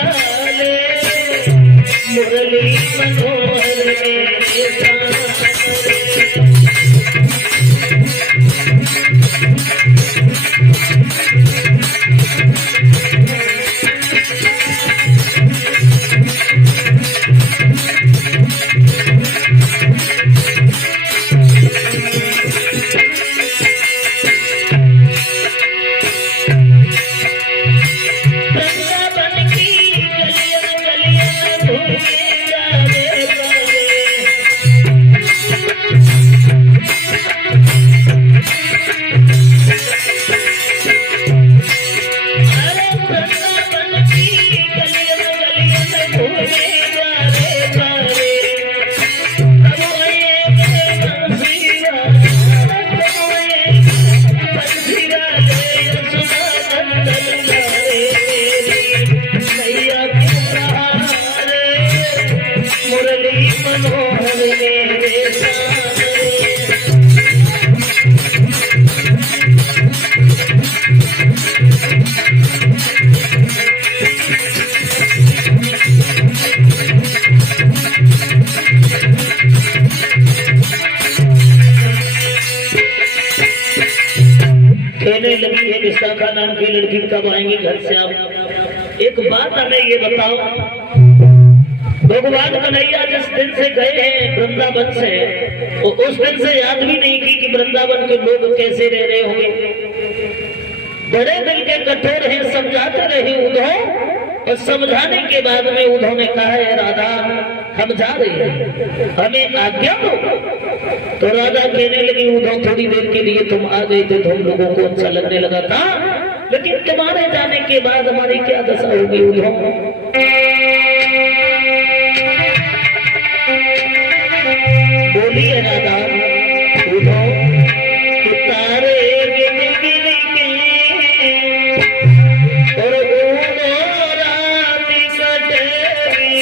वाले मुरली मनोहर मेरे साथ। कहने लगी है विशाखा नाम की लड़की कब आएंगी घर से आप? एक बात हमें ये बताओ, भगवान कन्हैया जिस दिन से गए हैं वृंदावन से, वो उस दिन से याद भी नहीं की कि वृंदावन के लोग कैसे रह रहे होंगे। बड़े दिल के कठोर हैं, समझाते रहे उद्धव, और समझाने के बाद में उद्धव ने कहा है राधा हम जा रहे हैं, हमें आज्ञा दो। तो राधा कहने लगी उद्धव थोड़ी देर के लिए तुम आ गए थे तो हम लोगों को अच्छा लगने लगा था, लेकिन तुम्हारे जाने के बाद हमारी क्या दशा होगी उद्धव? बोलिए राधा। उद्धव तारे गिन गिन के और रात कटेगी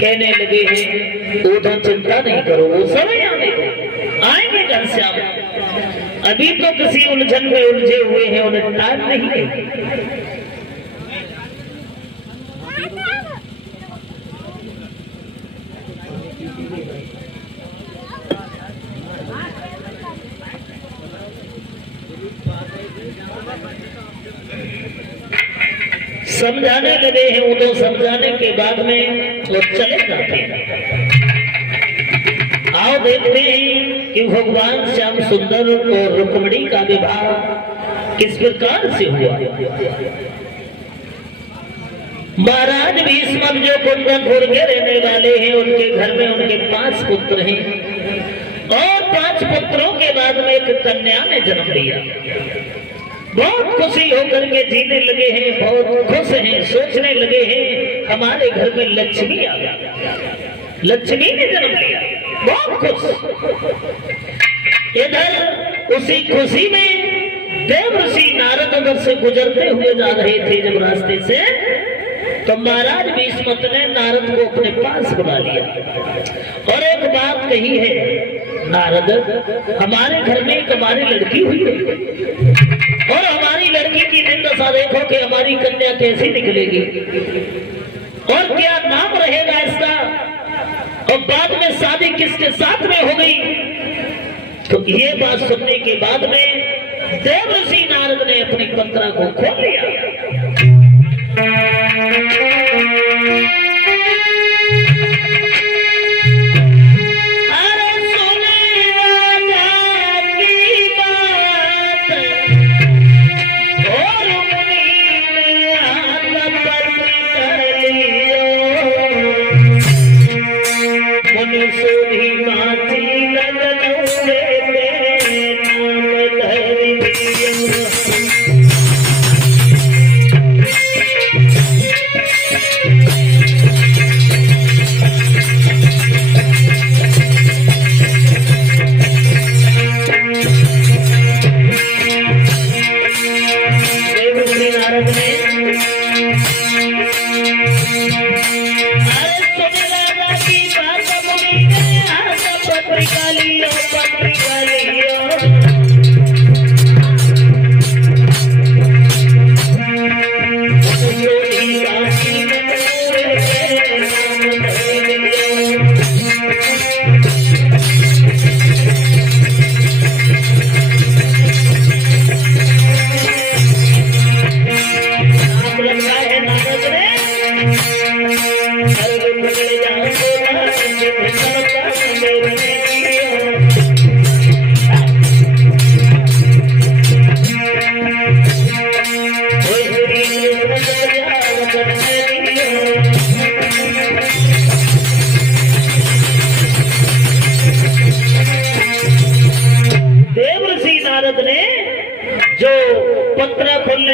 कहने लगे हैं उधर चिंता नहीं करो, वो समय आने दो, आएंगे घनश्याम। अभी तो किसी उलझन में उलझे हुए हैं, उन्हें टाइम नहीं है। समझाने लगे हैं, वो तो समझाने के बाद में वो चले जाते हैं। आओ देखते हैं कि भगवान श्याम सुंदर और रुक्मिणी का विवाह किस प्रकार से हुआ। महाराज भीष्म जो कुंदनपुर के रहने वाले हैं, उनके घर में उनके 5 पुत्र हैं और 5 पुत्रों के बाद में एक कन्या ने जन्म लिया। बहुत खुशी होकर के जीने लगे हैं, बहुत खुश हैं, सोचने लगे हैं हमारे घर में लक्ष्मी आ गई, लक्ष्मी ने जन्म लिया, बहुत खुश। इधर उसी खुशी में देवर्षि नारद नगर से गुजरते हुए जा रहे थे जब रास्ते से, तो महाराज भीष्म ने नारद को अपने पास बुला लिया और एक बात कही है, नारद हमारे घर में एक हमारी लड़की हुई है और हमारी लड़की की दिन दशा देखो कि हमारी कन्या कैसी निकलेगी और क्या नाम रहेगा इसका, और बाद में शादी किसके साथ में हो गई। तो ये बात सुनने के बाद में देवर्षि नारद ने अपनी पंत्रा को खोल लिया।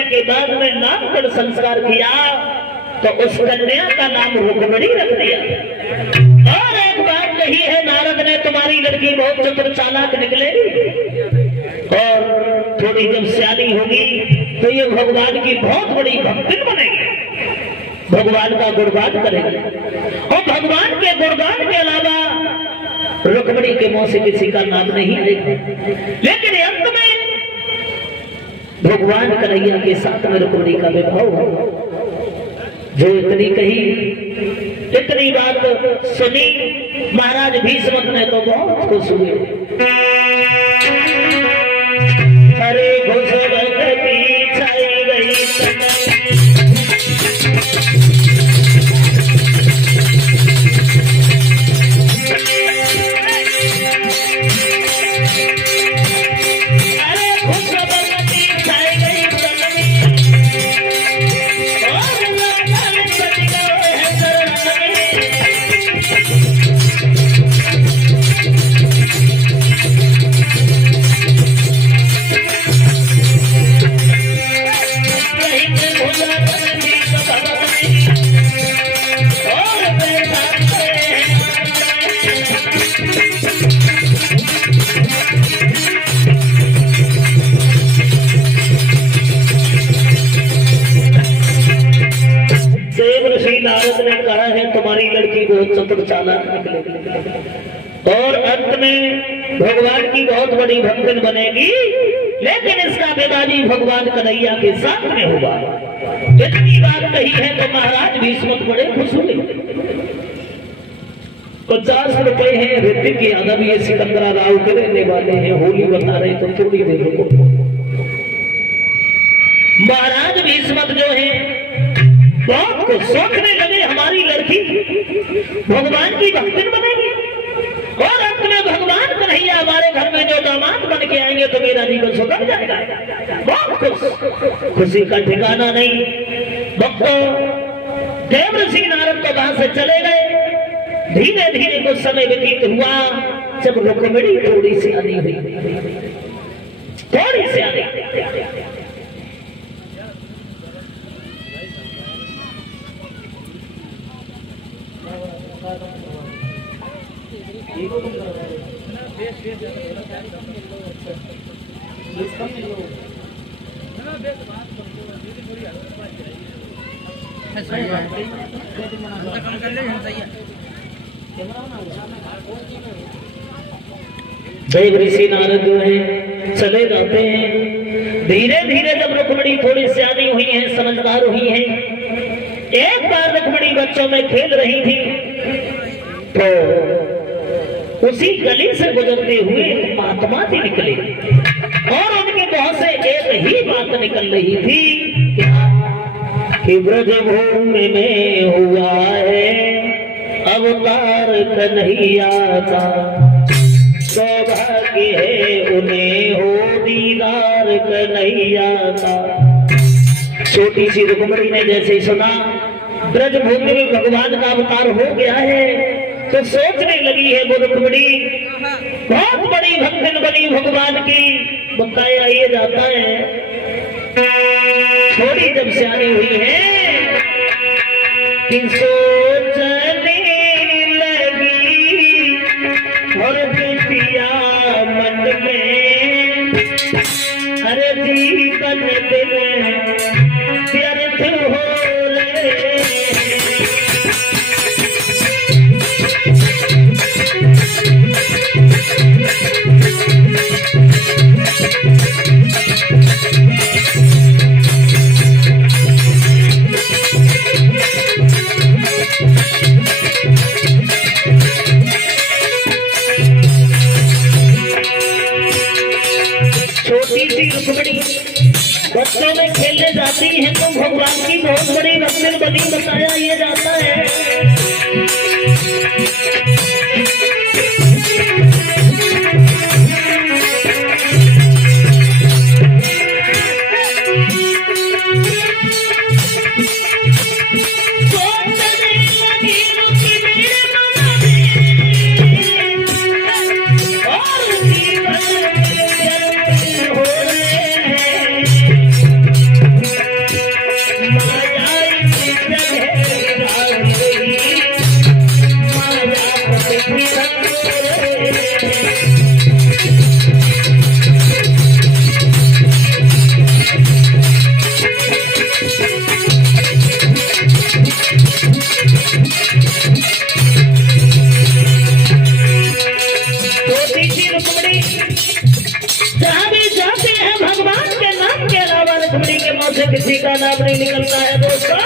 के बाद में नामकरण संस्कार किया तो उस कन्या का नाम रुक्मिणी रख दिया। और एक बात कही है नारद ने, तुम्हारी लड़की बहुत चतुर चालाक निकलेगी और थोड़ी जब सियानी होगी तो ये भगवान की बहुत बड़ी भक्तिन बनेगी, भगवान का गुणगान करेगी। और भगवान के गुणगान के अलावा रुक्मिणी के मुंह से किसी का नाम नहीं लेगा। लेकिन अंत में भगवान कन्हैया के साथ में रुक्मिणी का विवाह हुआ। जो इतनी कही, इतनी बात सुनी महाराज भीष्म ने तो बहुत खुश हुए। अरे खुश भगती छाई गई नारद ने कहा है तुम्हारी लड़की बहुत चतुर चालाक निकलेगी और अंत में भगवान की बहुत बड़ी भक्तन बनेगी, लेकिन इसका विवाह भगवान कन्हैया के साथ में होगा। इतनी बात कही है तो महाराज भीष्म बड़े खुश हुए। 50 रुपए हैं ऋतिक यादव, ये सिकंदरा राव के रहने वाले हैं, होली बता रहे तो थोड़ी देर को महाराज भीष्म जो है बहुत कुछ सोचने लगे, हमारी लड़की भगवान की भक्तिन बनेगी और अंत में भगवान कन्हैया हमारे घर में जो दामाद बन के आएंगे तो मेरा जीवन सुधर जाएगा। बहुत खुश, खुशी का ठिकाना नहीं। भक्तों देव ऋषि नारद तो वहां से चले गए। धीरे धीरे कुछ समय व्यतीत हुआ, जब रुक्मिणी थोड़ी सी आनी हुई, थोड़ी सी आनी देव ऋषि नारद जो है चले जाते हैं। धीरे धीरे जब रुक्मिणी थोड़ी सियानी हुई है, समझदार हुई है, एक बार रुक्मिणी बच्चों में खेल रही थी तो उसी गली से गुजरते हुए महात्मा जी निकले और उनके मुंह से एक ही बात निकल रही थी कि ब्रजभूमि में हुआ है अवतार कन्हैया का, सौभाग्य है उन्हें हो दीदार कन्हैया का। छोटी सी रुक्मिणी ने जैसे ही सुना ब्रजभूमि में भगवान का अवतार हो गया है तो सोचने लगी है वो रुक्मिणी बहुत बड़ी भक्तन बनी भगवान की। बताया ये जाता है थोड़ी जब सियानी हुई है कि सोचने लगी और बिटिया मन में, अरे जीवन दिल व्यर्थ हो रहे। बच्चों में खेलने जाती है तो भगवान की बहुत बड़ी भक्तन बनी, बताया ये जाता है। माया से किसी का नाम नहीं निकलता है दोस्तों।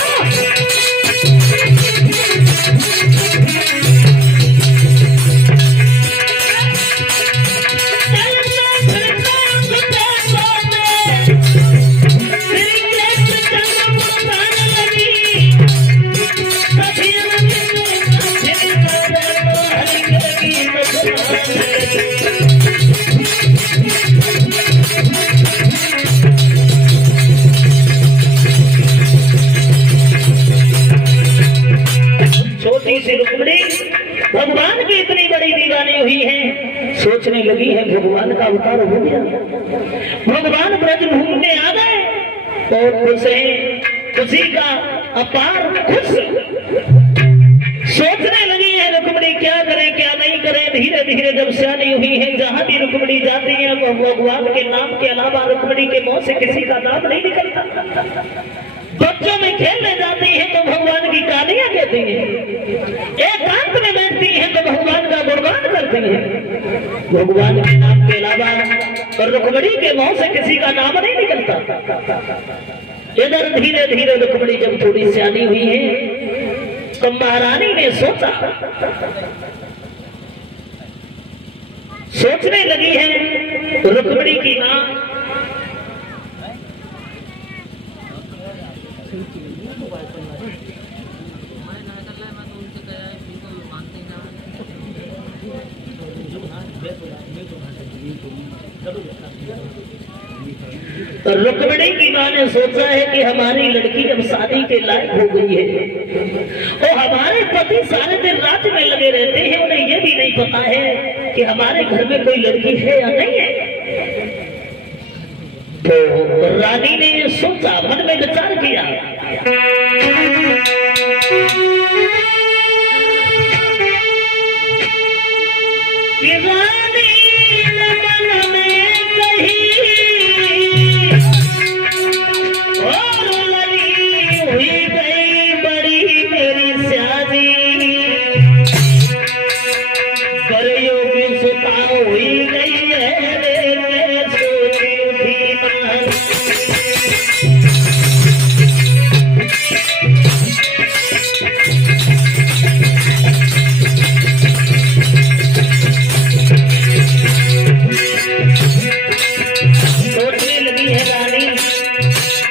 छोटी सी रुक्मिणी भगवान की इतनी बड़ी दीवानी हुई है, सोचने लगी है भगवान का अवतार हो गया, भगवान ब्रजभूमि में आ गए और खुश है, खुशी का अपार खुश। सोचने लगी है रुक्मिणी क्या करे क्या नहीं करे। धीरे धीरे जब सियानी हुई है, जहां भी रुक्मिणी जाती है वो भगवान के नाम के अलावा रुक्मिणी के मुंह से किसी का नाम नहीं निकलता। बच्चों में खेलने जाती है तो भगवान की कहानियां कहती है, एकांत में बैठती है तो भगवान का गुणगान करती है, भगवान के नाम के अलावा और रुक्मिणी के मुंह से किसी का नाम नहीं निकलता। इधर धीरे धीरे रुक्मिणी जब थोड़ी सियानी हुई है तो महारानी ने सोचने लगी है रुक्मिणी की मां रुक्मिणी की मां ने सोचा है कि हमारी लड़की अब शादी के लायक हो गई है और हमारे पति सारे दिन राज्य में लगे रहते हैं, उन्हें यह भी नहीं पता है कि हमारे घर में कोई लड़की है या नहीं है। तो रानी ने ये सोचा, मन में विचार किया,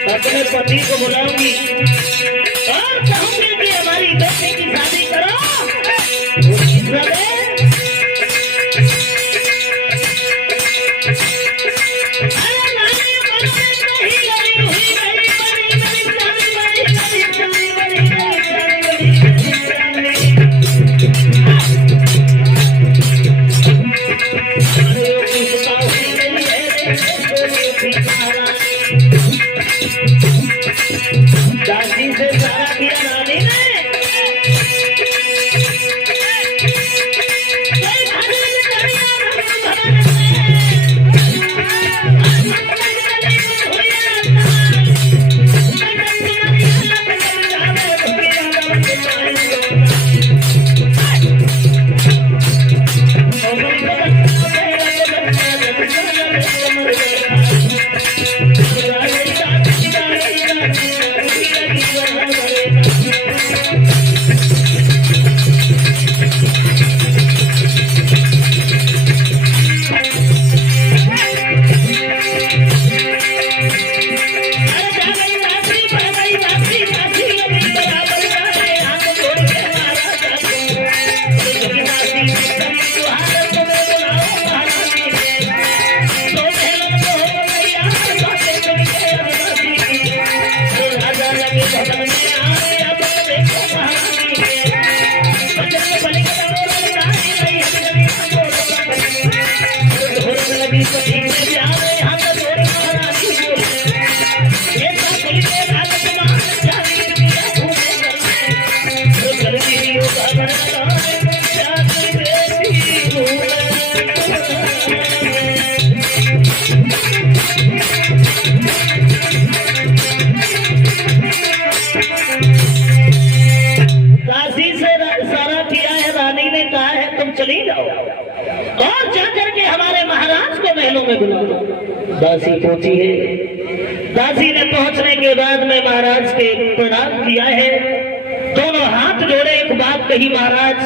अपने पति को बुलाऊंगी और कहूंगी कि हमारी बेटी की शादी करो। दादी से सारा किया रानी ने, चली जाओ और जाकर के हमारे महाराज को महलों में बुला लो। दासी पहुंची है, काशी में पहुंचने के बाद में महाराज के प्रणाम किया है, दोनों हाथ जोड़े, एक बात कही, महाराज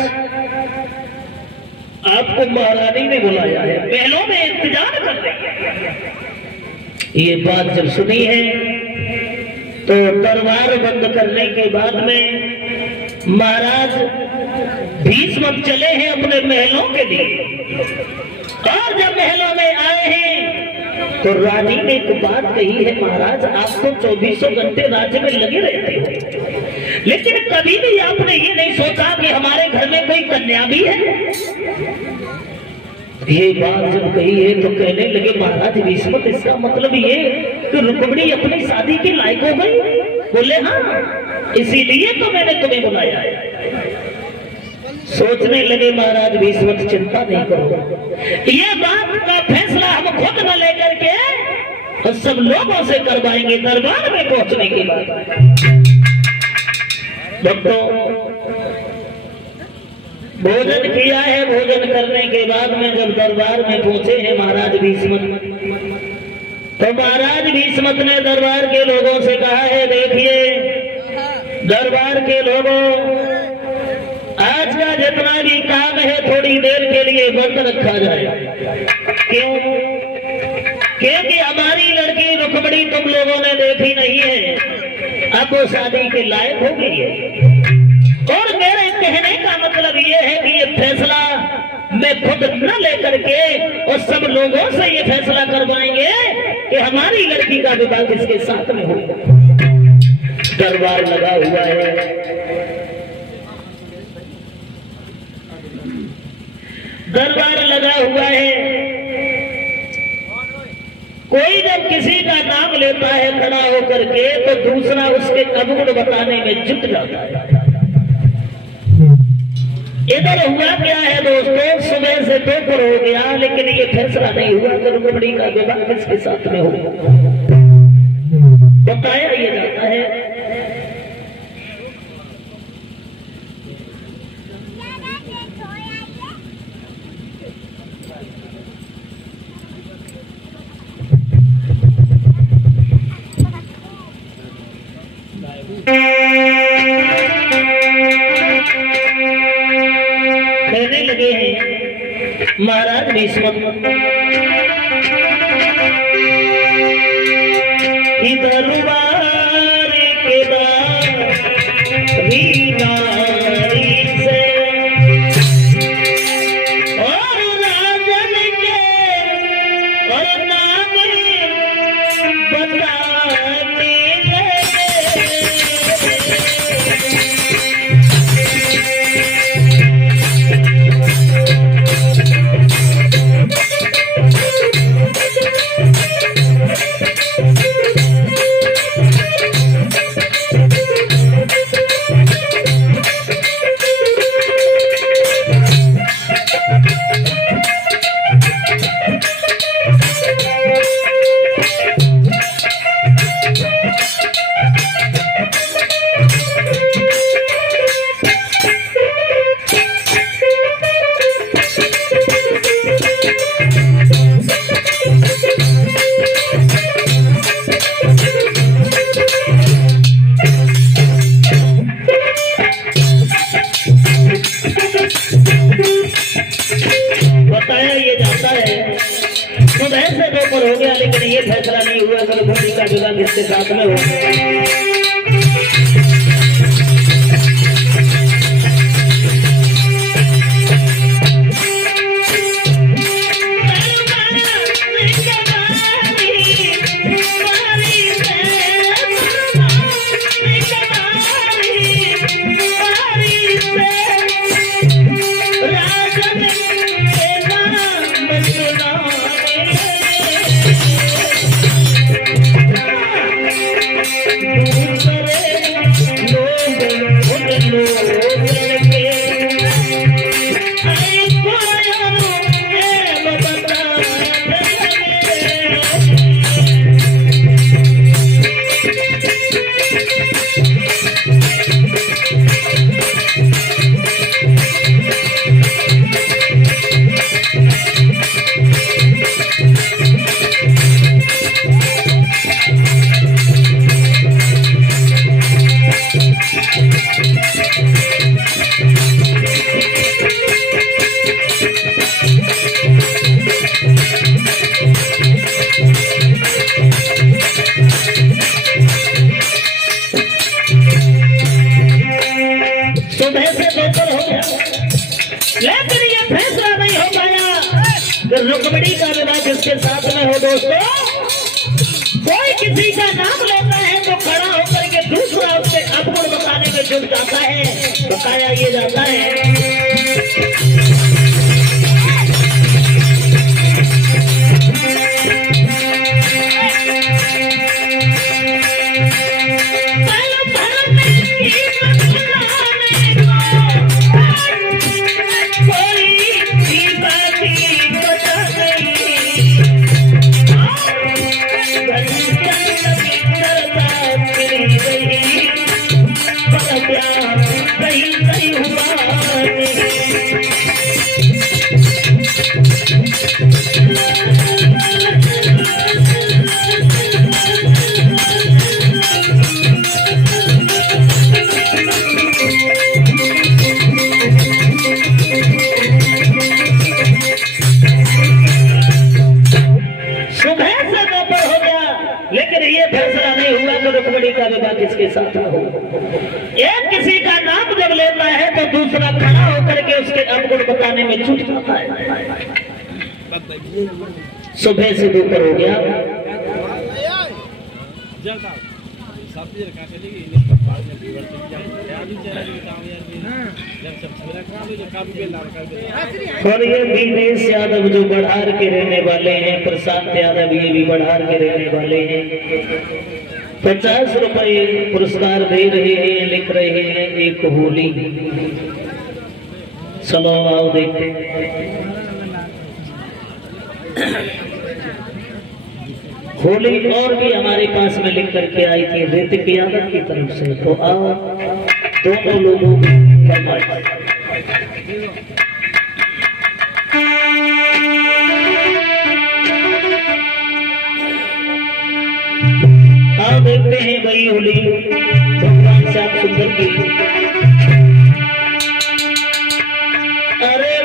आपको महारानी ने बुलाया है, महलों में इंतजार कर रही है। ये बात जब सुनी है तो दरबार बंद करने के बाद में महाराज भीष्म चले हैं अपने महलों के लिए, और जब महलों में आए हैं तो रानी ने एक बात कही है, महाराज आप तो 24 घंटे राज्य में लगे रहते हो, लेकिन कभी भी आपने ये नहीं सोचा कि हमारे घर में कोई कन्या भी है। ये बात जब कही है तो कहने लगे महाराज भीष्म, इसका मतलब ये कि रुक्मिणी अपनी शादी के लायक हो गई? बोले हाँ, इसीलिए तो मैंने तुम्हें बुलाया है। सोचने लगे महाराज भीष्म, चिंता नहीं करो, ये बात का फैसला हम खुद न लेकर के और सब लोगों से करवाएंगे दरबार में पहुंचने के बाद। भक्तों, भोजन किया है, भोजन करने के बाद में जब दरबार में पहुंचे हैं महाराज भीष्म, तो महाराज भीष्म ने दरबार के लोगों से कहा है, देखिए दरबार के लोगों, आज का जितना भी काम है थोड़ी देर के लिए बंद रखा जाए। क्यों? क्योंकि हमारी लड़की रुक्मिणी तुम लोगों ने देखी नहीं है, अब वो शादी के लायक हो गई है। और मेरे कहने का मतलब ये है कि ये फैसला मैं खुद न लेकर के और सब लोगों से ये फैसला करवाएंगे कि हमारी लड़की का विवाह किसके साथ में हो। दरबार लगा हुआ है, दरबार लगा हुआ है। कोई जब किसी का नाम लेता है खड़ा होकर के तो दूसरा उसके अवगुण बताने में जुट जाता है। इधर हुआ क्या है दोस्तों, सुबह से दोपहर हो गया लेकिन ये फैसला नहीं हुआ कि रुक्मिणी का विवाह किसके साथ में हो। बताया ये जाता है कहने लगे हैं महाराज भीष्म, दरबार के नारी से और राजन के और नाम बताने बताया ये जाता है सुबह से दोपहर हो गया लेकिन ये फैसला नहीं हुआ कि रुक्मिणी का विवाह किसके साथ में हो। साथ में हो दोस्तों। कोई किसी का नाम लेता है तो खड़ा होकर के दूसरा उसके अवगुण बताने में जुट जाता है। बताया ये जाता है किसके साथ हो। एक किसी का नाम जब लेता है तो दूसरा खड़ा होकर के उसके अवगुण बताने में छूट जाता है। सुबह से दोपहर हो गया। और ये दिनेश यादव जो बढ़ार के रहने वाले हैं, प्रशांत यादव ये भी बढ़ार के रहने वाले हैं। 50 रुपए पुरस्कार दे रहे हैं, लिख रहे हैं एक होली। चलो आओ देखते होली और भी हमारे पास में लिख करके आई थी ऋतिक यादव की तरफ से। तो आओ दोनों लोगों की फरमाइश। आओ देखते हैं वही होली भगवान श्याम सुंदर की। अरे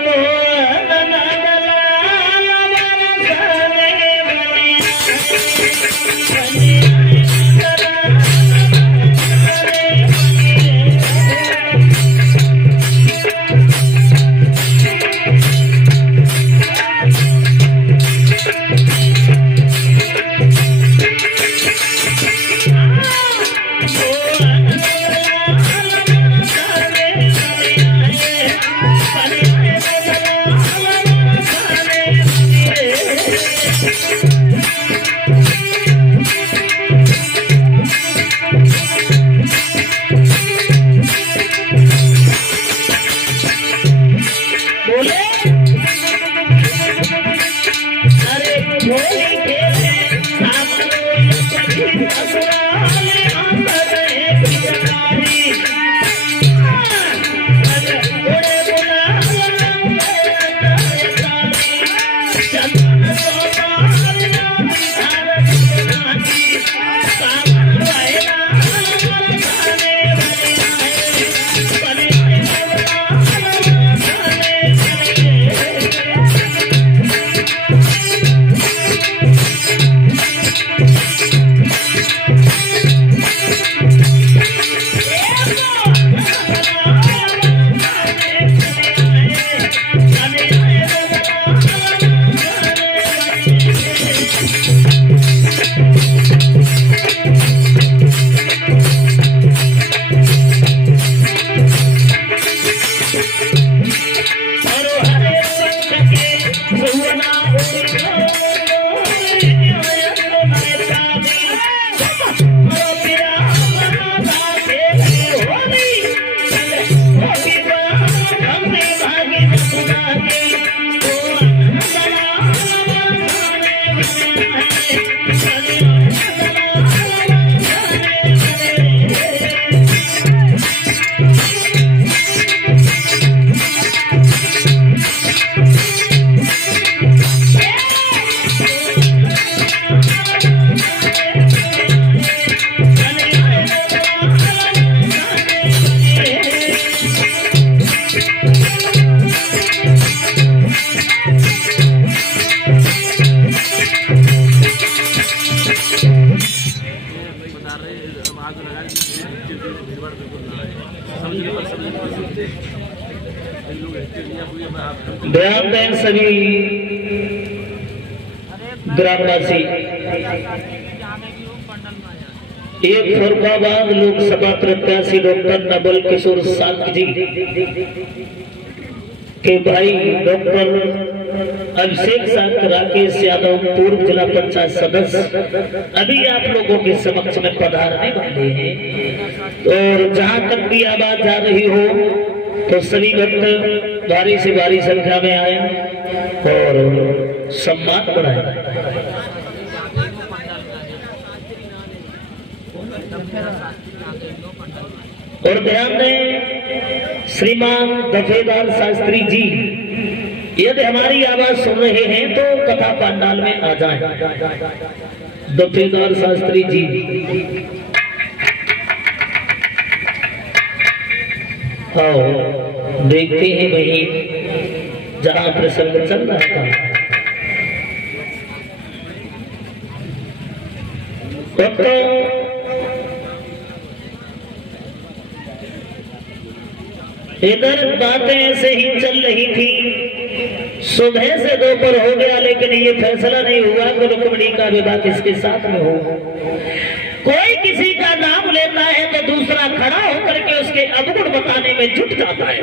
ध्यान दें सभी। ग्रामवासी एक फरुखाबाद लोकसभा प्रत्याशी डॉक्टर नवल किशोर साग जी के भाई डॉक्टर अभिषेक साग राकेश यादव पूर्व जिला पंचायत सदस्य अभी आप लोगों के समक्ष में पधारने वाले हैं। और जहां तक भी आवाज जा रही हो तो सभी भक्त भारी से भारी संख्या में आए और सम्मान बढ़ाए। और ध्यान दें श्रीमान दफेदार शास्त्री जी, यदि हमारी आवाज सुन रहे हैं तो कथा पंडाल में आ जाएं। दफेदार शास्त्री जी आओ देखते हैं वही जहां प्रसंग चल रहा था। इधर बातें ऐसे ही चल रही थी, सुबह से दोपहर हो गया लेकिन ये फैसला नहीं हुआ कि रुक्मिणी का विवाह किसके साथ में हो। कोई किसी का नाम लेता है तो दूसरा खड़ा होकर के उसके अवगुण बताने में जुट जाता है।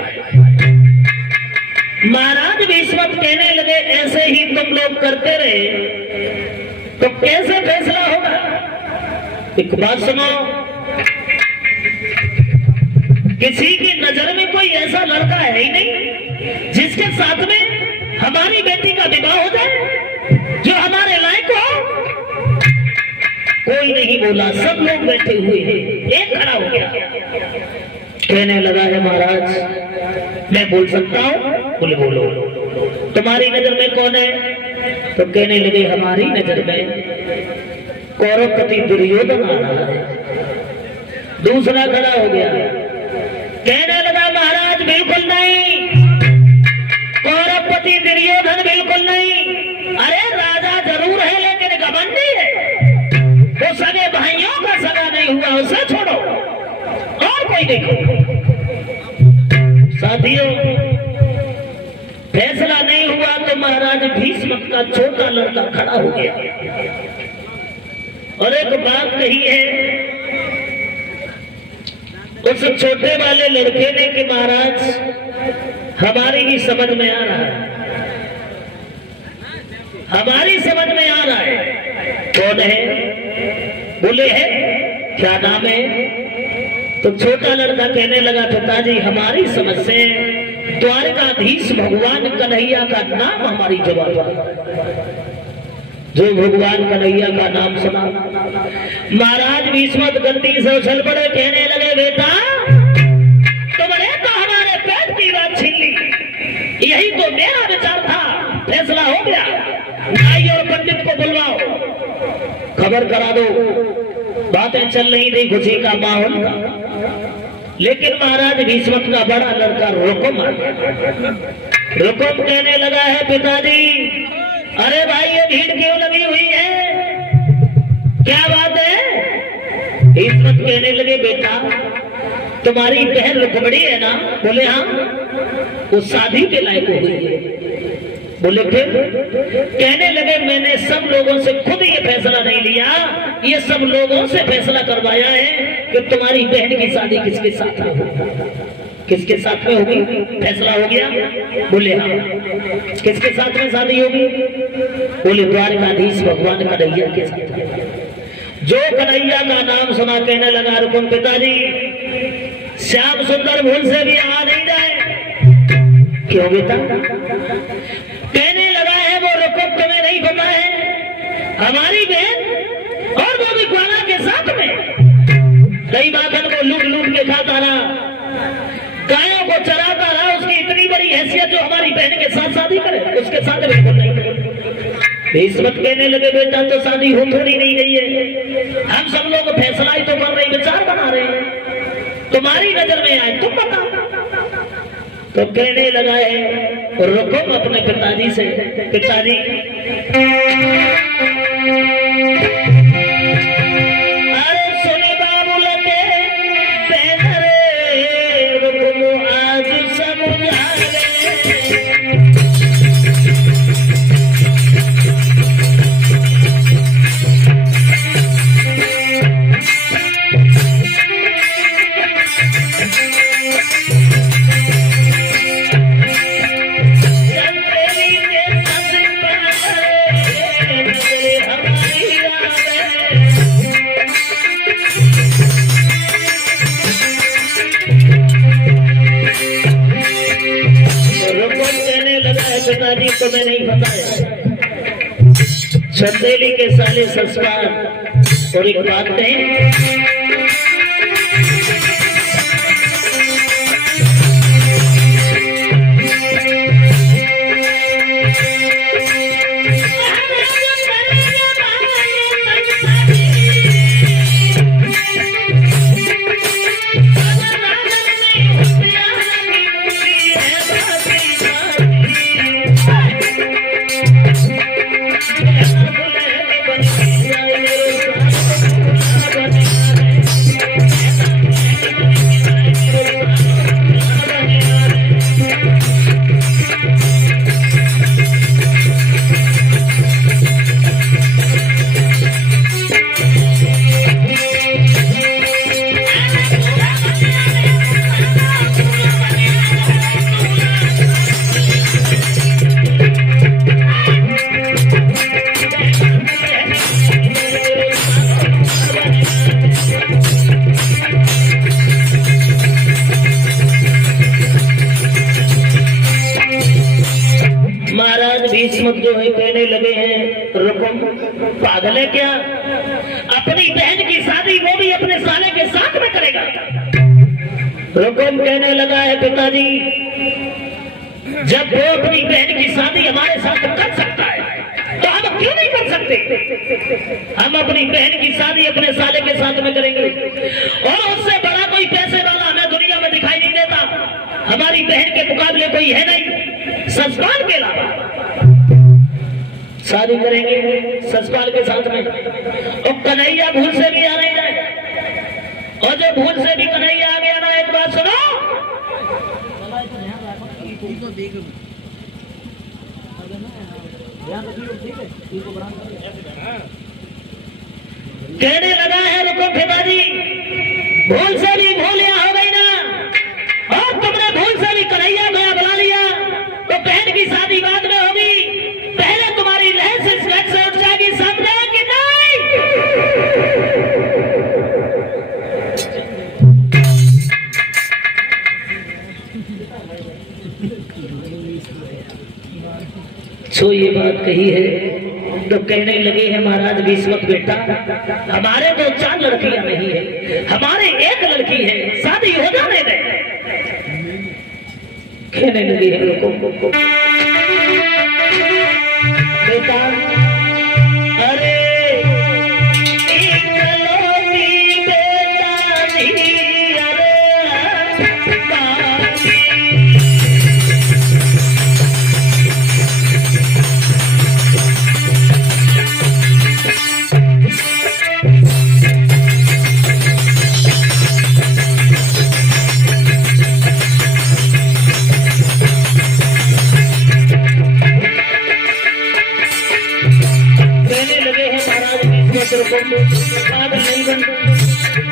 महाराज विश्वत कहने लगे ऐसे ही तुम लोग करते रहे तो कैसे फैसला होगा। एक बात सुनो, किसी की नजर में कोई ऐसा लड़का है ही नहीं जिसके साथ में हमारी बेटी का विवाह हो जाए जो हमारे लायक हो। कोई नहीं बोला, सब लोग बैठे हुए हैं। एक खड़ा हो गया, कहने लगा है महाराज मैं बोल सकता हूँ। बोले बोलो, तुम्हारी नजर में कौन है। तो कहने लगे हमारी नजर में कौरवपति दुर्योधन आ रहा है। दूसरा खड़ा हो गया, कहने लगा महाराज बिल्कुल नहीं, कौरवपति दुर्योधन बिल्कुल नहीं। अरे राजा जरूर है लेकिन घमंडी है, वो सगे भाइयों का सगा नहीं हुआ, उसे छोड़ो और कोई देखो। साथियों फैसला नहीं हुआ तो महाराज भीष्म का छोटा लड़का खड़ा हो गया और एक बात कही है उस छोटे वाले लड़के ने कि महाराज हमारी भी समझ में आ रहा है, हमारी समझ में आ रहा है। कौन है। बोले है क्या नाम है। तो छोटा लड़का कहने लगा पिताजी हमारी समझ से द्वारकाधीश भगवान कन्हैया का नाम हमारी जुबान पर। जो भगवान कन्हैया का नाम सुना महाराज विस्मत गलती से उछल पड़े, कहने लगे बेटा तुमने तो हमारे पेट की बात छीन ली, यही तो मेरा विचार था। फैसला हो गया, नाई और पंडित को बुलवाओ, खबर करा दो। बातें चल रही थी, खुशी का माहौल था, लेकिन महाराज भीष्मक का बड़ा लड़का रुकुम आ गया। रुकुम कहने लगा है पिताजी अरे भाई ये भीड़ क्यों लगी हुई है, क्या बात है। भीष्मक कहने लगे बेटा तुम्हारी बहन रुक्मिणी है ना। बोले हाँ, वो शादी के लायक हो गई है। बोले फिर। कहने लगे मैंने सब लोगों से खुद ये फैसला नहीं लिया, ये सब लोगों से फैसला करवाया है कि तुम्हारी बहन की शादी किसके साथ होगी, किसके साथ में होगी। फैसला हो गया। बोले हाँ। किसके साथ में शादी होगी। बोले द्वारकाधीश भगवान कन्हैया के साथ। जो कन्हैया का नाम सुना कहने लगा रुकुम पिताजी श्याम सुंदर भूल से भी आ नहीं जाए। क्यों बेटा। कहने लगा है वो रुकुम तुम्हें नहीं पता है हमारी बहन और वो भी ग्वाला के साथ में कई बातों को लूट लूट के खाता रहा, गायों को चराता रहा, उसकी इतनी बड़ी हैसियत जो हमारी बहन के साथ शादी करे उसके साथ बिल्कुल नहीं। भीष्मक कहने लगे बेटा तो शादी हो थोड़ी नहीं गई है, हम सब लोग फैसला ही तो कर रहे हैं, विचार बना रहे हैं, तुम्हारी नजर में आए तुम बताओ। तो कहने लगा है रुकुम अपने पिताजी से पिताजी अरे सुने बाबू लगे रुकुम आज समझा रे। तुम्हें नहीं बताया। चंदेली के साले ससुराल और एक बात कहें, भीष्मक जो है कहने लगे हैं, रुकम पागल है क्या? अपनी बहन की शादी वो भी अपने साले के साथ में करेगा। रुकम कहने लगा है, पिताजी जब वो अपनी बहन की शादी हमारे साथ कर सकता है तो हम क्यों नहीं कर सकते? हम अपनी बहन की शादी अपने साले के साथ में करेंगे और उससे बड़ा कोई पैसे वाला हमें दुनिया में दिखाई नहीं देता। हमारी बहन के मुकाबले कोई है नहीं ससुराल के अलावा। शादी करेंगे ससुराल के साथ में। और कन्हैया भूल से भी आ नहीं जाए, और जो भूल से भी कन्हैया आ गया ना, एक बात सुनो, कहने लगा है, रुको पिताजी भूल से भी भूलिया हो गई ना, और तुमने भूल से भी कन्हैया गया बुला लिया तो बहन की शादी बाद में होगी। पहले तुम्हारी लहर से स्वेट से उठ जाएगी, समझे कि नहीं? सो ये बात कही है तो कहने लगे हैं, महाराज भीष्मक बेटा हमारे तो 4 लड़कियां नहीं है, हमारे 1 लड़की है, शादी हो जाने दे। कहने लगे हैं, रुको बेटा, अरे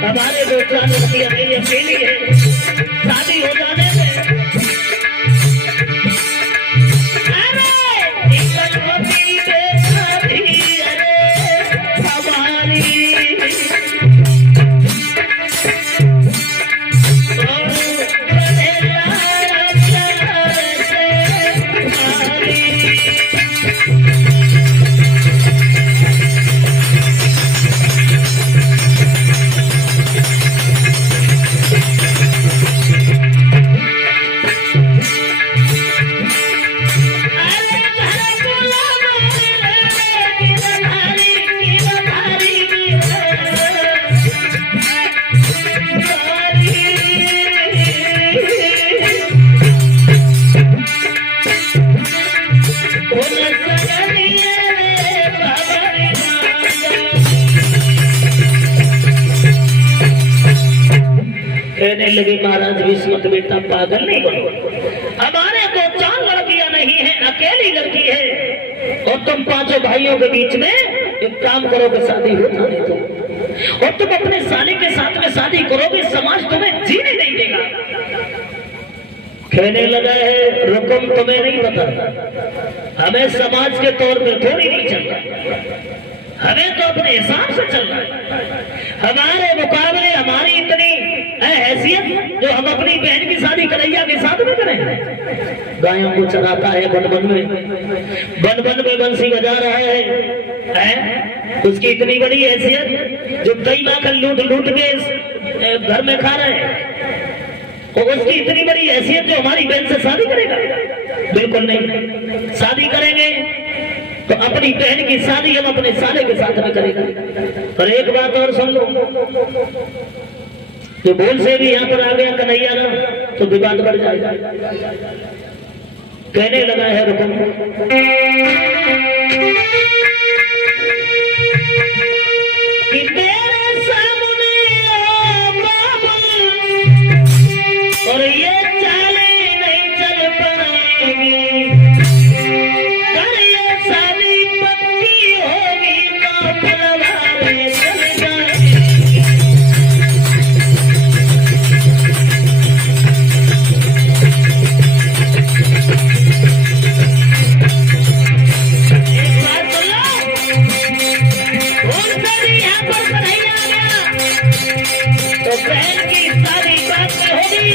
हमारे 2-4 लड़कियां मेरी अकेली है, शादी हो जाने में कहने लगे, महाराज भीष्मक बेटा पागल नहीं बनो, हमारे तो 4 लड़कियां नहीं है, अकेली लड़की है, और तुम 5 भाइयों के बीच में एक काम करोगे, शादी हो जाने दो, और तुम अपने साले के साथ में शादी करोगे, समाज तुम्हें जीने नहीं देगा। कहने लगा है, रुकम तुम्हें नहीं पता, हमें समाज के तौर पे थोड़ी नहीं चलना, हमें तो अपने हिसाब से चलना है। हमारे मुकाबले हमारी इतनी हैसियत जो हम अपनी बहन की शादी कन्हैया के साथ में करें। गायों को चराता है वन में बंसी बजा रहा है। उसकी इतनी बड़ी हैसियत जो कई माखन लूट के घर में खा रहे हैं, और उसकी इतनी बड़ी हैसियत जो हमारी बहन से शादी करेगा? बिल्कुल नहीं। शादी करेंगे तो अपनी बहन की शादी हम अपने साले के साथ में करेंगे। पर एक बात और सुन लो, जो भूल से भी यहाँ पर आ गया कन्हैया ना, तो विवाद बढ़ जाएगा। कहने लगा है रुकम कि मेरे सामने और ये चाले नहीं चल पाएंगे, कर ये शादी पक्की होगी तो पलवारे चल जाएंगे। तो बहन की शादी बात में होगी,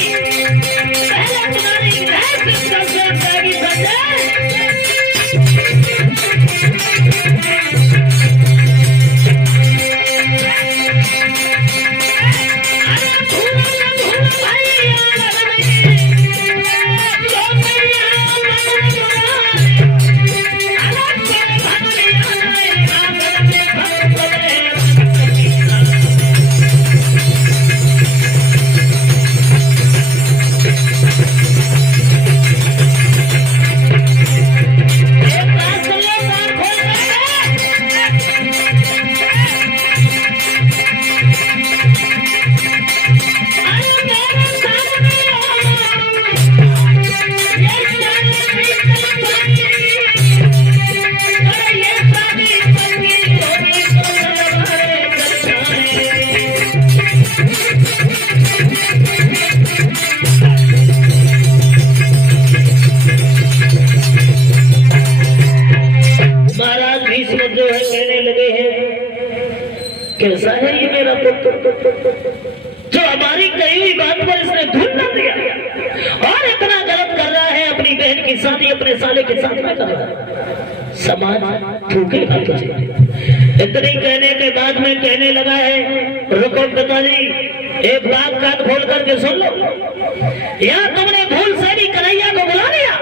पहले तुम्हारी जाएगी कैसा है ये मेरा पुत्र, जो हमारी कही हुई बात पर इसने धुन न दिया और इतना गलत कर रहा है, अपनी बहन की शादी अपने साले के साथ में कर रहा है। समाज ठूकेगा तुझे। इतनी कहने के बाद में कहने लगा है रुको पिताजी, एक बात कान खोल करके सुन लो। यहाँ तुमने भूल से भी कन्हैया को बुला लिया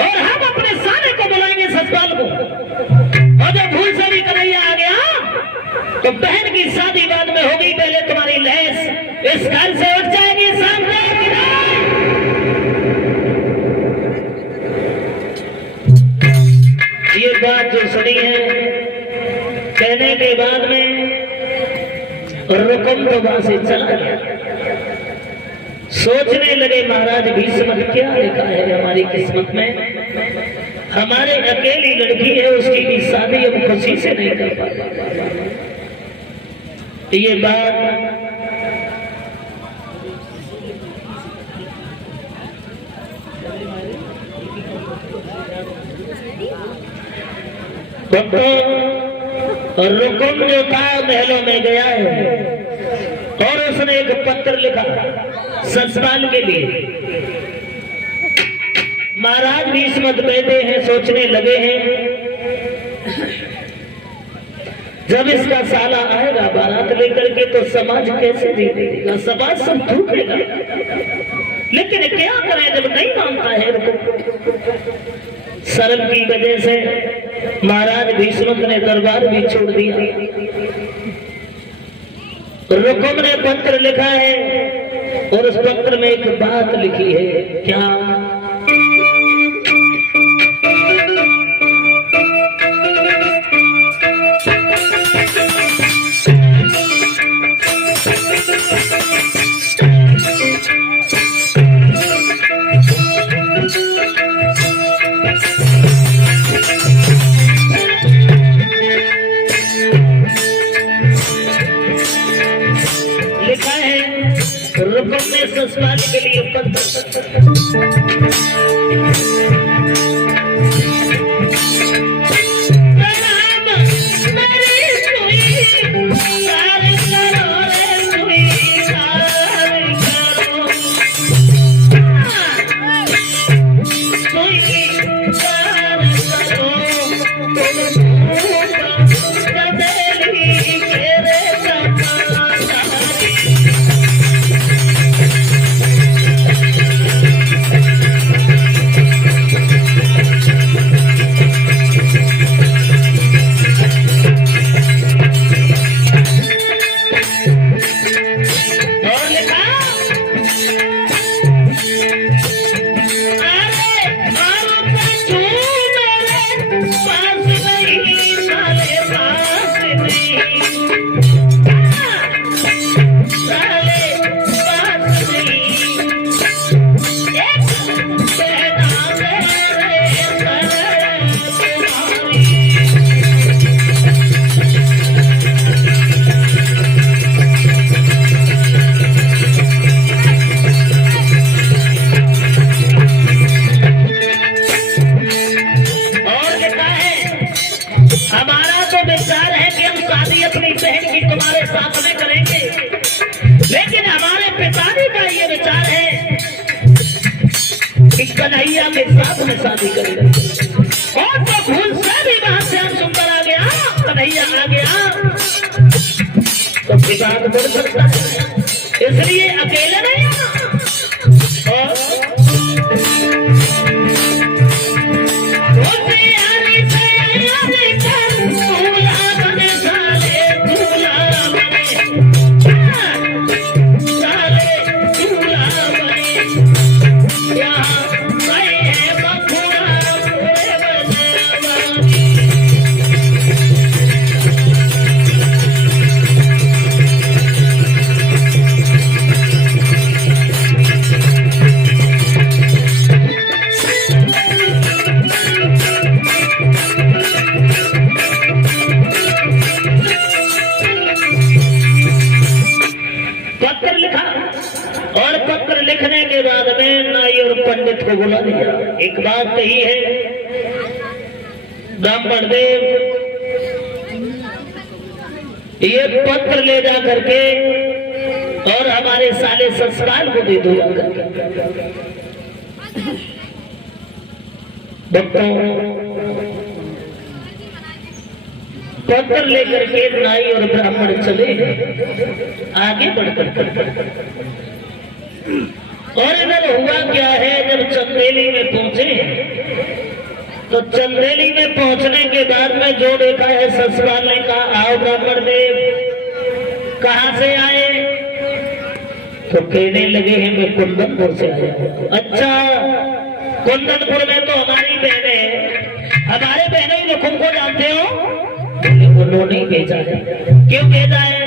और हम अपने साले को बुलाएंगे ससुराल को, और जब भूल से भी कन्हैया आ गया तो बहन की शादी बाद में होगी, पहले तुम्हारी लहस इस घर से उठ जाएगी। सामने ये बात जो सुनी है, कहने के बाद में रुकम तो वहां से चला गया। सोचने लगे महाराज भीष्म क्या लिखा है हमारी किस्मत में, हमारे अकेली लड़की है उसकी भी शादी हम खुशी से नहीं कर पाते। ये बात रुकुम जो था महलों में गया है और उसने एक पत्र लिखा ससुराल के लिए। महाराज भीष्म बैठे हैं, सोचने लगे हैं जब इसका साला आएगा बारात लेकर के तो समाज कैसे जीतेगा, समाज सब ठूकेगा। लेकिन क्या करें जब नहीं मानता है। शर्म की वजह से महाराज भीष्म ने दरबार भी छोड़ दिया। रुकुम ने पत्र लिखा है और उस पत्र में एक बात लिखी है, क्या ससुराल के लिए साथ में करेंगे, लेकिन हमारे पिताजी का ये विचार है कि कन्हैया के साथ में शादी करेंगे। और तो भूल से भी वहां से हम सुंदर आ गया, कन्हैया आ गया, तो पिता को बोल सकता है, इसलिए अकेले नहीं और पंडित को बुला दिया। एक बात कही है ब्राह्मण देव, ये पत्र ले जा करके और हमारे साले ससुराल को दे दो। पत्र लेकर के नाई और ब्राह्मण चले आगे बढ़कर। और इधर हुआ क्या है, जब चंदेली में पहुंचे तो चंदेली में पहुंचने के बाद में जो देखा है, ससुराल ने कहा आओ ब्राह्मण देव, कहां से आए? तो कहने लगे हैं मैं कुंदनपुर से आया। अच्छा, कुंदनपुर में तो हमारी बहनें, हमारे बहनें रुखुम को जानते हो? उन्होंने ही भेजा है। क्यों भेजा है?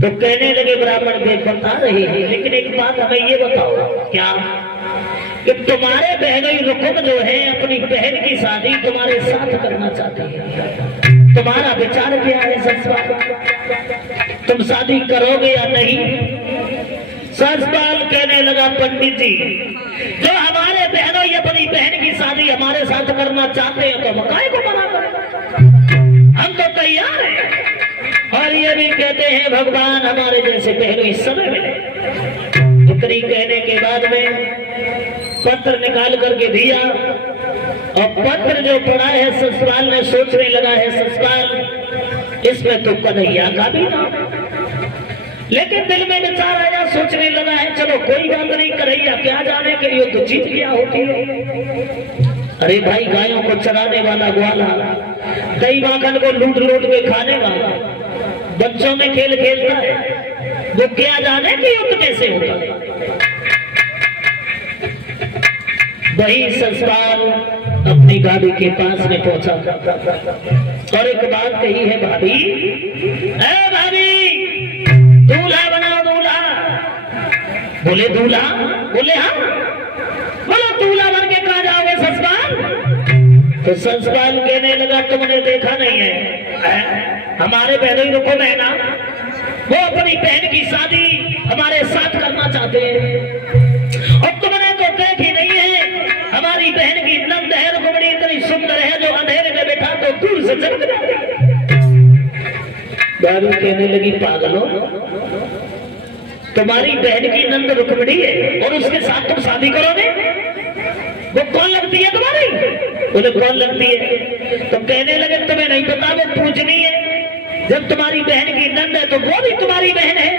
तो कहने लगे ब्राह्मण देव बता रहे हैं, लेकिन एक बात हमें ये बताओ, क्या कि तुम्हारे बहनोई रुकुम जो है अपनी बहन की शादी तुम्हारे साथ करना चाहते हैं, तुम्हारा विचार क्या है? ससुराल तुम शादी करोगे या नहीं? ससुराल कहने लगा पंडित जी, जो हमारे बहनोई अपनी बहन की शादी हमारे साथ करना चाहते हैं तो मकाए को मना करें, हम तो तैयार हैं। और ये भी कहते हैं भगवान हमारे जैसे बहनोई समय मिले। इतनी कहने के बाद में पत्र निकाल करके दिया, और पत्र जो पड़ा है ससुराल ने सोचने लगा है, ससुराल इसमें तो कन्हैया का भी नाम, लेकिन दिल में विचार आया, सोचने लगा है चलो कोई बात नहीं, कन्हैया क्या जाने के लिए तो जीत क्या होती है। अरे भाई, गायों को चराने वाला ग्वाला, दही माखन को लूट लूट के खाने वाला, बच्चों में खेल खेलता है, वो क्या जाने कि युद्ध कैसे होता है। वही ससुराल अपनी गाड़ी के पास में पहुंचा और एक बात कही है, भाभी ए भाभी, दूल्हा बनाओ दूल्हा। बोले दूल्हा? बोले हाँ। बोलो दूल्हा बन के कहा जाओगे ससुराल? तो ससुराल कहने लगा तुमने देखा नहीं है, हमारे बहनोई रुकुम है ना, वो अपनी बहन की शादी हमारे साथ करना चाहते हैं, और तुमने तो देखी नहीं है, हमारी बहन की नंद है, रुक्मिणी इतनी सुंदर है जो अंधेरे में बैठा तो दूर से चमक जाती है। दारू कहने लगी पागलो, तुम्हारी बहन की नंद रुक्मिणी है और उसके साथ तुम शादी करोगे? वो कौन लगती है तुम्हारी? बोले कौन लगती है? तो कहने लगे तुम्हें नहीं पता, वो पूजनी है, जब तुम्हारी बहन की नंद है तो वो भी तुम्हारी बहन है।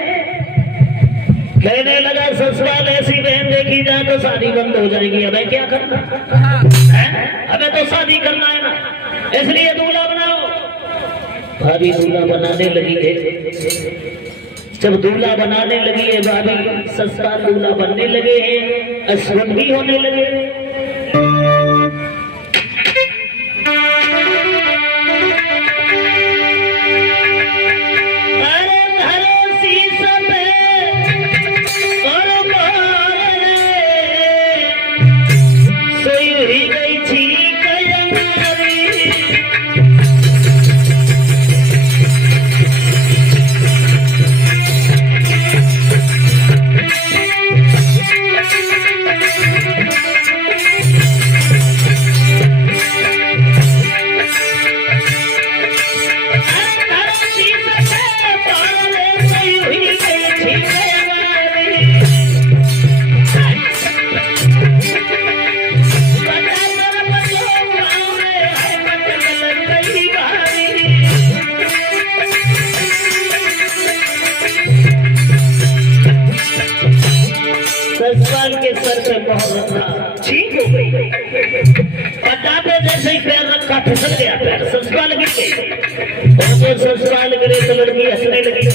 कहने लगा ससुराल ऐसी बहन देखी जाए तो शादी बंद हो जाएगी, हमें क्या करना है? हमें तो शादी करना है ना, इसलिए दूल्हा बनाओ। भाभी दूल्हा बनाने लगी है। जब दूल्हा बनाने लगी है भाभी, ससुराल दूल्हा बनने लगे हैं, अश्वन भी होने लगे। लड़की हंसने लगी।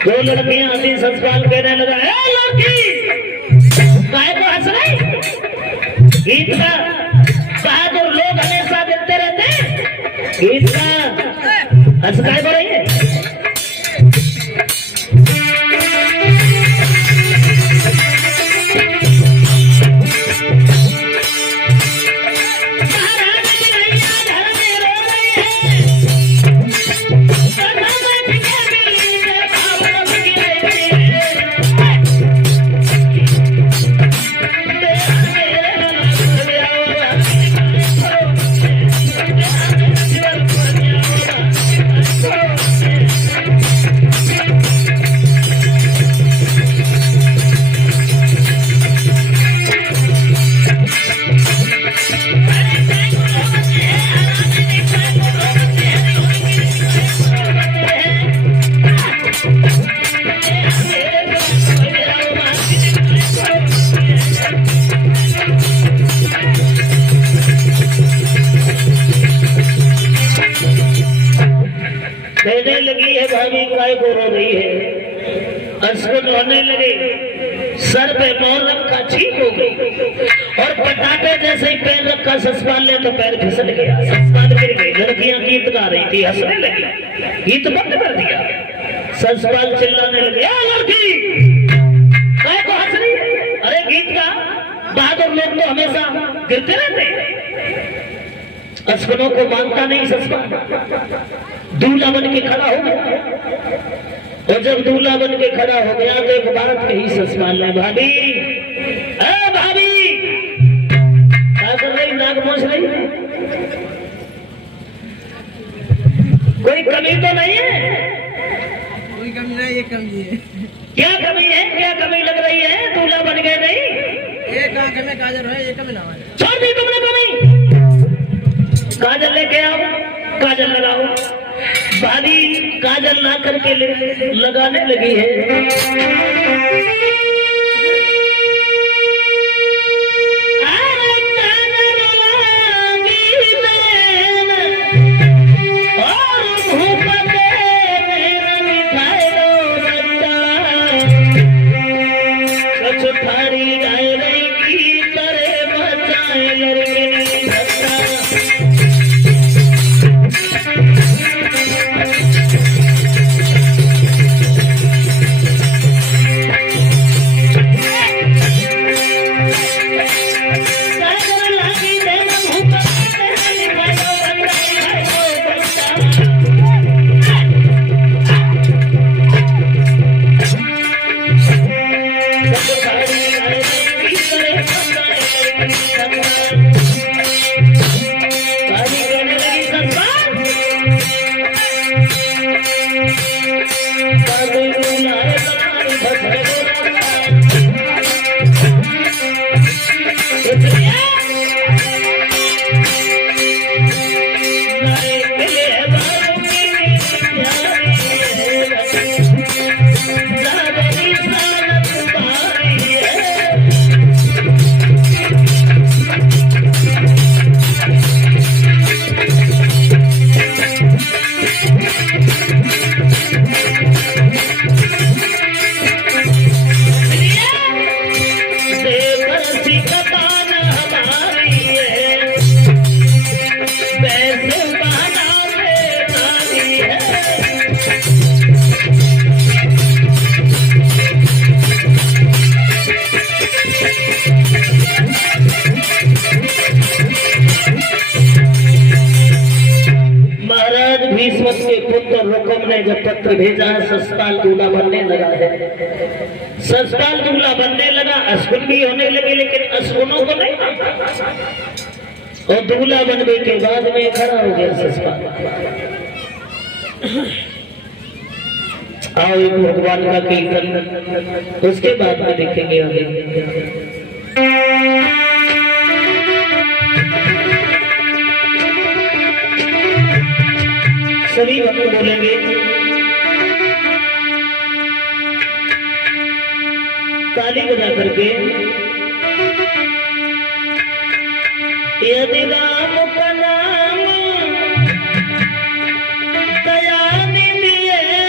दो लड़कियां हंसी, ससपाल कहने लगा, ए लड़की काहे को हंस रही? गीत का बहादुर लोग हमेशा देते रहते हैं, गीत का हंस काहे को रही है? कहने लगी है भाभी काय को रो रही है? अश्विन रोने लगे, सर पे मोर रखा, ठीक हो गई और पटाटे जैसे ही पैर रखा ससपाल ने तो पैर फिसल गया, ससपाल गिर गई। लड़कियां गीत गा रही थी, हंसने लगी, गीत बंद कर दिया। ससपाल चिल्लाने लगे, लड़की काय को हंस रही है? अरे गीत का बहादुर लोग तो हमेशा गिरते रहते। अश्विनों को मानता नहीं ससपाल, दूल्हा बन के खड़ा हो गया। और जब दूल्हा बन के खड़ा हो गया तो एक बात कही ससपाल ने, भाभी भाभी क्या कर रही? नाक मोछ रही? कोई कमी तो नहीं है? कोई कमी नहीं, ये कमी है। क्या कमी है? क्या कमी लग रही है? दूल्हा बन गए नहीं? एक आंख में काजल है, ये कमी ना है। छोड़ दी तुमने कमी। काजल लेके आओ, काजल लगाओ। भाभी काजल ला करके लगाने लगी है। जब पत्र भेजा है, ससपाल दूल्हा बनने लगा है। ससपाल दूल्हा बनने लगा, अश्विन भी होने लगे, लेकिन अश्विनों को नहीं। और दूल्हा बनने के बाद में खड़ा हो गया ससपाल। आओ एक भगवान का कीर्तन, उसके बाद में देखेंगे आगे। सभी भक्त बोलेंगे, ताली बजा करके, यदि राम का नाम दयानिधि है,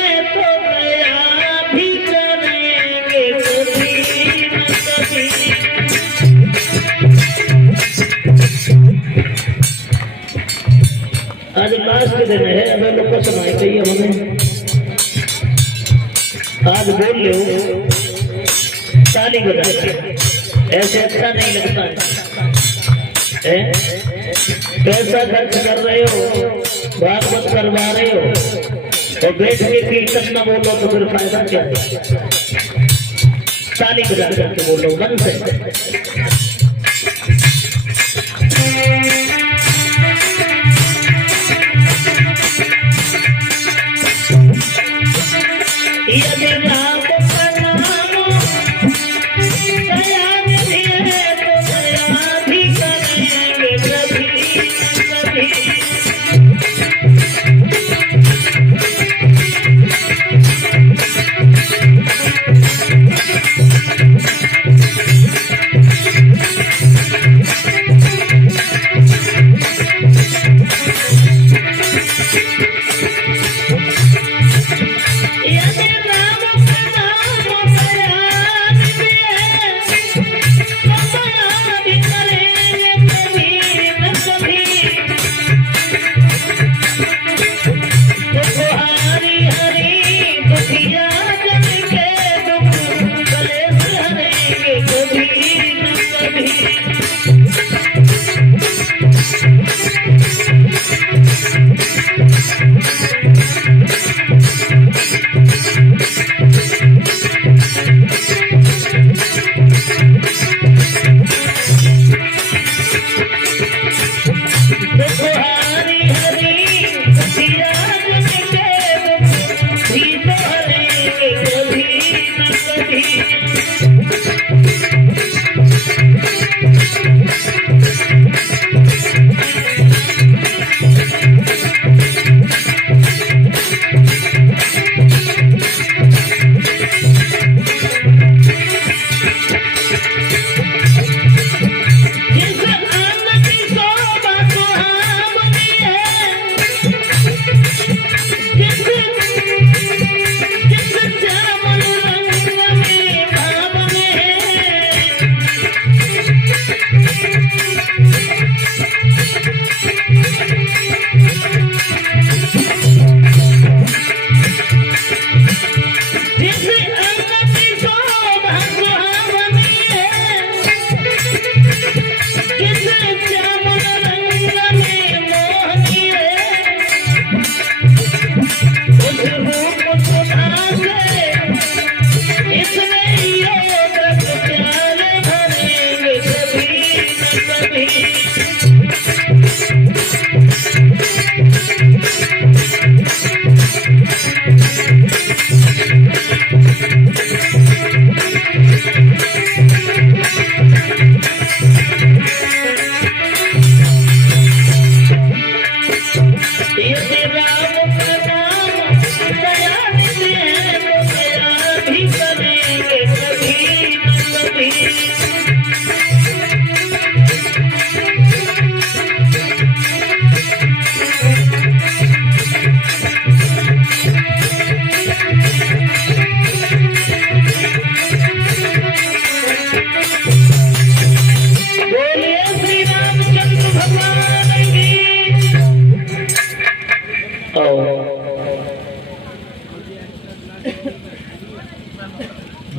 चाहिए हमें। आज बोल ले हो ताली बजा के, ऐसे अच्छा नहीं लगता है। पैसा खर्च कर रहे हो, भागवत करवा रहे हो और बैठ के कीर्तन न बोलो तो फिर फायदा क्या है। ताली बजा करके बोलो मन से।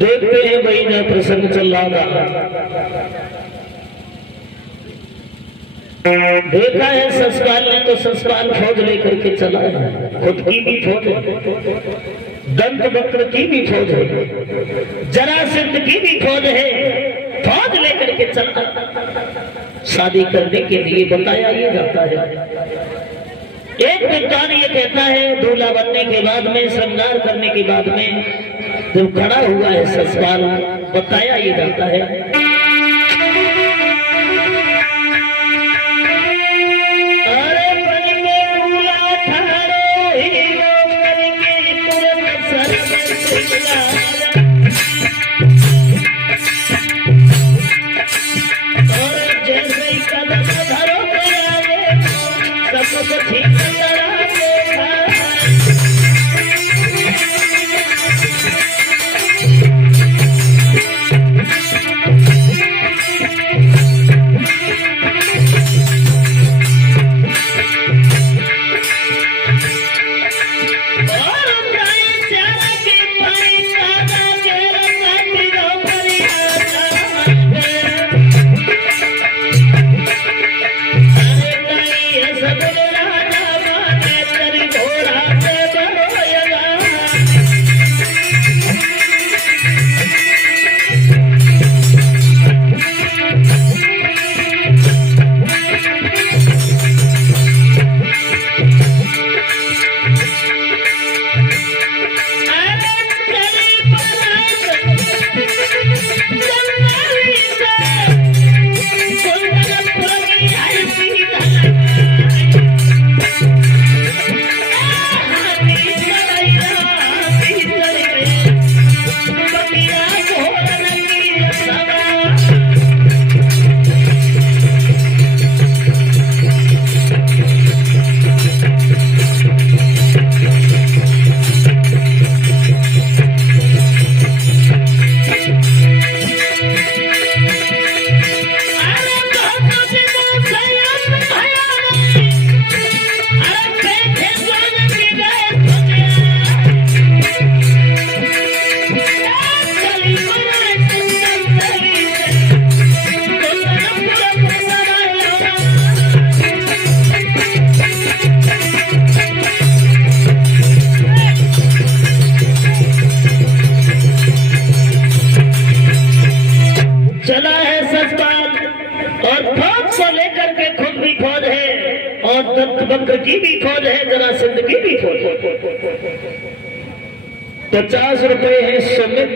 देखते हैं भाई ना प्रसंग चल रहा था, देखा है ससकाल ने तो ससकाल फौज लेकर के चला है, खुद की भी फौज है, दंत वक्र की भी फौज है, जरासंध की भी फौज है, फौज लेकर के चला। शादी करने के लिए बताया ये जाता है। एक विद्वान ये कहता है दूल्हा बनने के बाद में, श्रृंगार करने के बाद में जब खड़ा हुआ है ससुराल, बताया ये जाता है अरे बन के दूल्हा ठाड़ो हीरो करके तुरंत सर और जैसे ही कदम धरो सब कुछ ठीक को लेकर के खुद भी फौज है और दत्तवक्र की भी फौज है, जरासंध की भी फौज है। 50 रुपए है सुमित